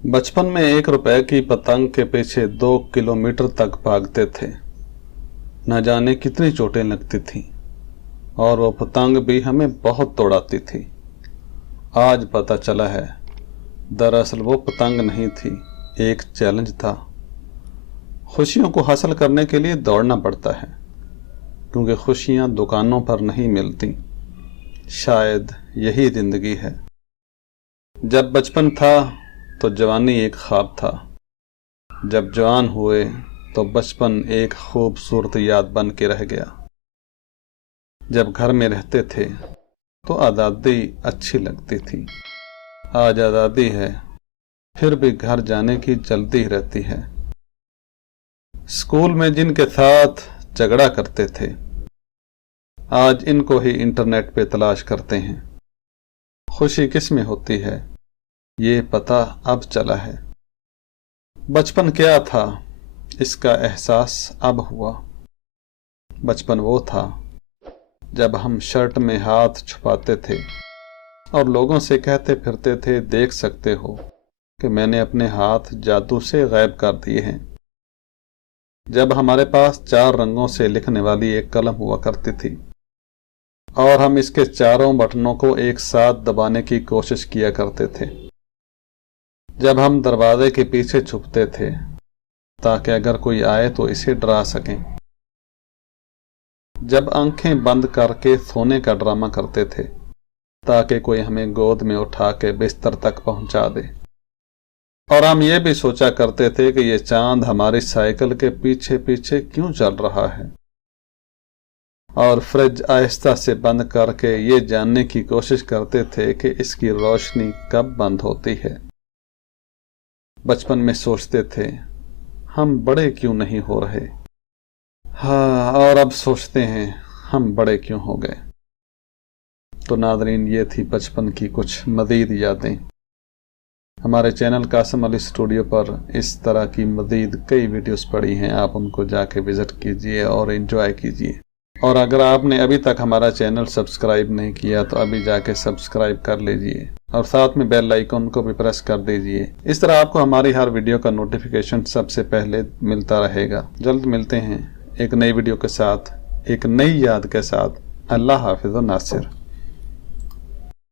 बचपन में 1 रुपए की पतंग के पीछे 2 किलोमीटर तक भागते थे। न जाने कितनी चोटें लगती थीं और वो पतंग भी हमें बहुत दौड़ाती थी। आज पता चला है, दरअसल वो पतंग नहीं थी, एक चैलेंज था। खुशियों को हासिल करने के लिए दौड़ना पड़ता है, क्योंकि खुशियां दुकानों पर नहीं मिलती। शायद यही जिंदगी है। जब बचपन था तो जवानी एक ख्वाब था। जब जवान हुए तो बचपन एक खूबसूरत याद बन के रह गया। जब घर में रहते थे तो आज़ादी अच्छी लगती थी। आज आज़ादी है, फिर भी घर जाने की जल्दी रहती है। स्कूल में जिनके साथ झगड़ा करते थे, आज इनको ही इंटरनेट पे तलाश करते हैं। खुशी किस में होती है, ये पता अब चला है। बचपन क्या था, इसका एहसास अब हुआ। बचपन वो था जब हम शर्ट में हाथ छुपाते थे और लोगों से कहते फिरते थे, देख सकते हो कि मैंने अपने हाथ जादू से गायब कर दिए हैं। जब हमारे पास 4 रंगों से लिखने वाली एक कलम हुआ करती थी और हम इसके चारों बटनों को एक साथ दबाने की कोशिश किया करते थे। जब हम दरवाजे के पीछे छुपते थे ताकि अगर कोई आए तो इसे डरा सकें। जब आंखें बंद करके सोने का ड्रामा करते थे ताकि कोई हमें गोद में उठा के बिस्तर तक पहुंचा दे। और हम ये भी सोचा करते थे कि ये चांद हमारी साइकिल के पीछे पीछे क्यों चल रहा है। और फ्रिज आहिस्ता से बंद करके ये जानने की कोशिश करते थे कि इसकी रोशनी कब बंद होती है। बचपन में सोचते थे, हम बड़े क्यों नहीं हो रहे। हाँ, और अब सोचते हैं, हम बड़े क्यों हो गए। तो नादरीन, ये थी बचपन की कुछ मज़ीद यादें। हमारे चैनल कासिम अली स्टूडियो पर इस तरह की मज़ीद कई वीडियोस पड़ी हैं, आप उनको जाके विज़िट कीजिए और एंजॉय कीजिए। और अगर आपने अभी तक हमारा चैनल सब्सक्राइब नहीं किया तो अभी जाके सब्सक्राइब कर लीजिए और साथ में बेल आइकन को भी प्रेस कर दीजिए। इस तरह आपको हमारी हर वीडियो का नोटिफिकेशन सबसे पहले मिलता रहेगा। जल्द मिलते हैं एक नई वीडियो के साथ, एक नई याद के साथ। अल्लाह हाफिज़ व नासिर।